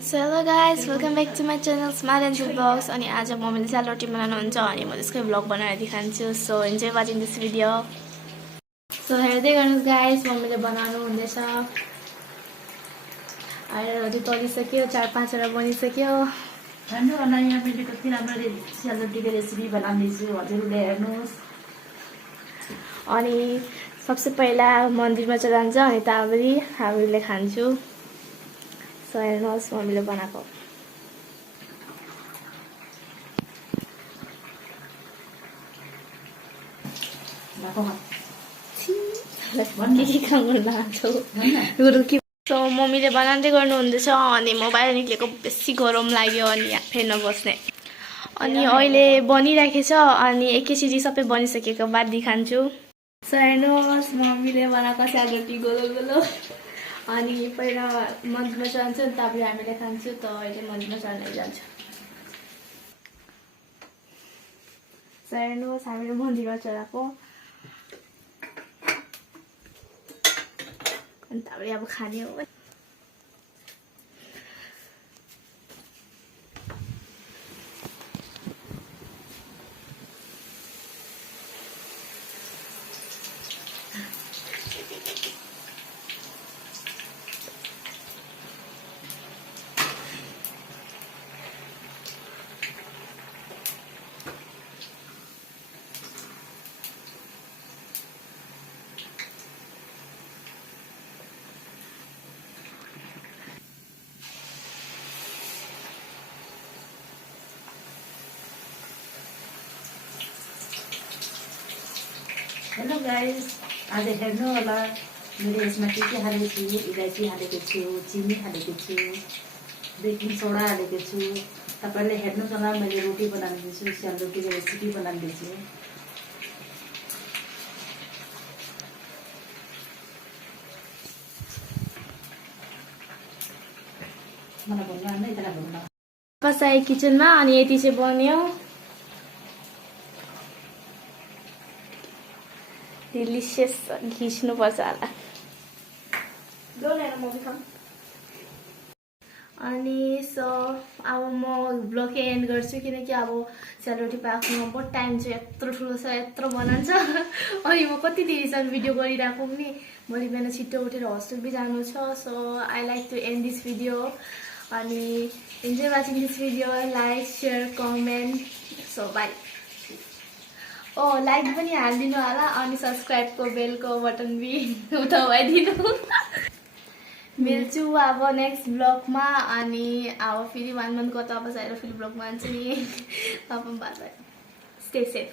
So hello guys, welcome back to my channel Smile and Chill Vlogs. अनि आज मम्मीले सेलरोटी बनाउनुहुन्छ अनि म त्यसकै भ्लग बनाएर देखाउँछु. So enjoy watching this video. So हेर्दै गर्नुस् guys, मम्मीले बनाउनु हुँदैछ. रोटी तलिसक्यो, 4-5 वटा बनिसक्यो. हेर्नु होला यहाँ मैले कति राम्रो सेलरोटीको रेसिपी बनाउँदैछु, हजुरले हेर्नुहोस्. अनि सबसे पहिला मन्दिरमा चढाउँछ अनि ताबरी हामीले खान्छु. So हेर्नुहोस् मम्मीले बनाएको. So मम्मीले बनाउँदै गर्नुहुँदैछ अनि म बाहिर निक्लेको बेसी गरम लाग्यो अनि फेर्न बस्ने. अनि अहिले बनिरहेको छ अनि एकैचोटि सबै बनिसकेको बाद दिखान्छु. So हेर्नुहोस् मम्मीले बनाएको सेलरोटी गोलो गोलो. अनि पहिला मन्दिरमा चढ्छ नि ताबरी हामीले खान्छु. त अहिले मन्दिरमा चढ्न जान्छु. So हेर्नुहोस् हामीले मन्दिरमा चढाएको. अनि ताबरी अब खाने हो. हेलो गाइस, आज हेर्नु होला मैले यसमा के हालेको छु. इलायची हालेको छु, चिनी हालेको छु, बेकिङ सोडा हालेको छु. तपाईले हेर्नुहोस् होला मैले रोटी बनाउँदैछु, सेलरोटीको रेसिपी बनाउँदैछु. मलाई भन्नु आएन, यता भन्नु. बसाए किचनमा अनि यति चाहिँ बन्यो. डिलिसियस घिच्नु पर्छ होला. अनि सो अब म ब्लग एन्ड गर्छु किनकि अब सेलरोटी पाक्नुमा बहुत टाइम छ. यत्रो ठुलो छ, यत्रो बनाउँछ. अनि म कति दिनसम्म भिडियो गरिरहेको नि. भोलि बिहान छिट्टो उठेर हस्टेल पनि जानु छ. So I like to end this video. अनि enjoy watching this video. Like, share, comment. So bye. Like पनि हालिदिनु होला अनि सब्सक्राइबको बेलको बटन पनि दबाइदिनु. मिल्छु अब नेक्स्ट ब्लगमा. अनि अब फेरि 1 मन्थको तपाईँ आएर फेरि ब्लगमा आउँछु नि. अब बाई बाई. Stay safe.